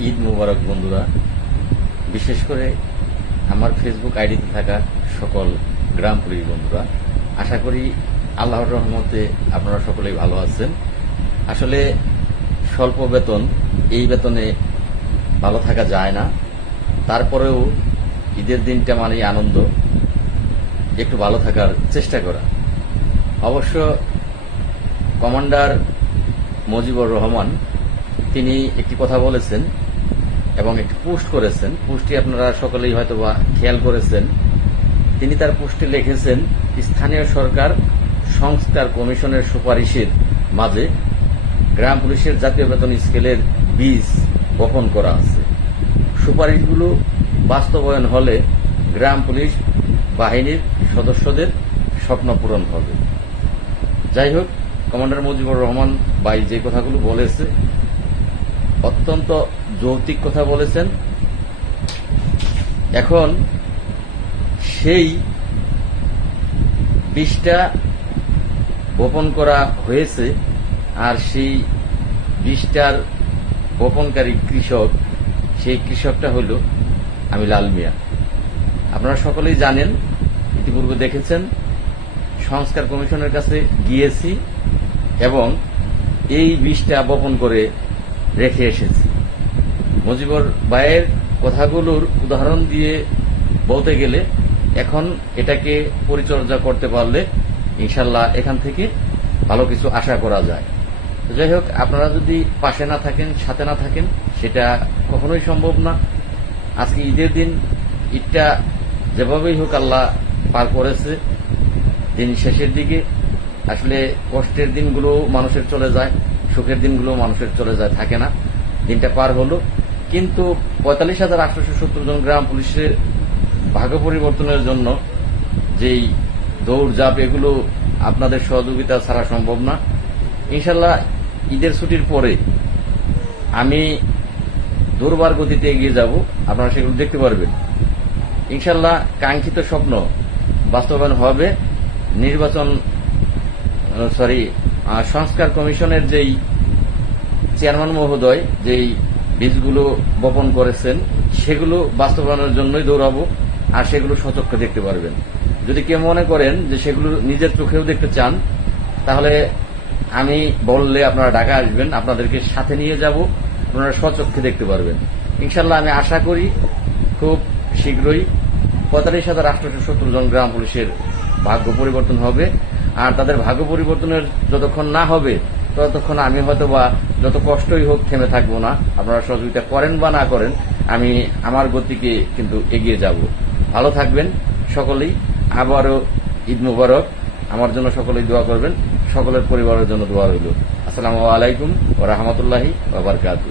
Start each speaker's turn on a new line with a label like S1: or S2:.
S1: ঈদ মুবারক বন্ধুরা। বিশেষ করে আমার ফেসবুক আইডিতে থাকা সকল গ্রাম পুলিশ বন্ধুরা, আশা করি আল্লাহর রহমতে আপনারা সকলেই ভালো আছেন। আসলে স্বল্প বেতন, এই বেতনে ভালো থাকা যায় না। তারপরেও ঈদের দিনটা মানেই আনন্দ, একটু ভালো থাকার চেষ্টা করা। অবশ্য কমান্ডার মুজিবুর রহমান, তিনি একটি কথা বলেছেন এবং একটি পোস্ট করেছেন। পোস্টটি আপনারা সকলেই হয়তো খেয়াল করেছেন। তিনি তার পোস্টে লিখেছেন, স্থানীয় সরকার সংস্কার কমিশনের সুপারিশের মাঝে গ্রাম পুলিশের জাতীয় বেতন স্কেলের বীজ বপন করা আছে। সুপারিশগুলো বাস্তবায়ন হলে গ্রাম পুলিশ বাহিনীর সদস্যদের স্বপ্ন পূরণ হবে। যাই হোক, কমান্ডার মুজিবুর রহমান ভাই যে কথাগুলো বলেছে, অত্যন্ত যৌক্তিক কথা বলেছেন। এখন সেই বিষটা বপন করা হয়েছে আর সেই বিষটার বপনকারী কৃষক, সেই কৃষকটা হল আমি লাল মিয়া। আপনারা সকলেই জানেন, ইতিপূর্বে দেখেছেন, সংস্কার কমিশনের কাছে গিয়েছি এবং এই বিষটা বপন করে রেখে এসেছি। মুজিবর ভাইয়ের কথাগুলোর উদাহরণ দিয়ে বলতে গেলে এখন এটাকে পরিচর্যা করতে পারলে ইনশাল্লাহ এখান থেকে ভালো কিছু আশা করা যায়। যাই হোক, আপনারা যদি পাশে না থাকেন, সাথে না থাকেন, সেটা কখনোই সম্ভব না। আজকে ঈদের দিন, ঈদটা যেভাবেই হোক আল্লাহ পার করেছে, দিন শেষের দিকে। আসলে কষ্টের দিনগুলো মানুষের চলে যায়, সুখের দিনগুলো মানুষের চলে যায়, থাকে না। দিনটা পার হলো। কিন্তু পঁয়তাল্লিশ হাজার আটশোশো সত্তর জন গ্রাম পুলিশের ভাগ্য পরিবর্তনের জন্য যেই দৌড় এগুলো আপনাদের সহযোগিতা ছাড়া সম্ভব না। ইনশাল্লাহ ঈদের ছুটির পরে আমি দুর্বার গতিতে এগিয়ে যাব, আপনারা সেগুলো দেখতে পারবেন। ইনশাল্লাহ কাঙ্ক্ষিত স্বপ্ন বাস্তবায়ন হবে। নির্বাচন সরি সংস্কার কমিশনের যেই চেয়ারম্যান মহোদয়, যেই বীজগুলো বপন করেছেন, সেগুলো বাস্তবায়নের জন্যই দৌড়াবো, আর সেগুলো সচক্ষে দেখতে পারবেন। যদি কেউ মনে করেন যে সেগুলো নিজের চোখেও দেখতে চান, তাহলে আমি বললে আপনারা ঢাকা আসবেন, আপনাদেরকে সাথে নিয়ে যাব, আপনারা সচক্ষে দেখতে পারবেন। ইনশাল্লাহ আমি আশা করি খুব শীঘ্রই পঁয়তাল্লিশ হাজার আটশোশো সত্তর জন গ্রাম পুলিশের ভাগ্য পরিবর্তন হবে, আর তাদের ভাগ্য পরিবর্তনের যতক্ষণ না হবে ততক্ষণ আমি হয়তো বা যত কষ্টই হোক থেমে থাকব না। আপনারা সহযোগিতা করেন বা না করেন, আমি আমার গতিকে কিন্তু এগিয়ে যাব। ভালো থাকবেন সকলেই। আবারও ঈদ মুবারক। আমার জন্য সকলেই দোয়া করবেন। সকলের পরিবারের জন্য দোয়া রইল। আসসালামু আলাইকুম ও রহমতুল্লাহি বাবরকাতু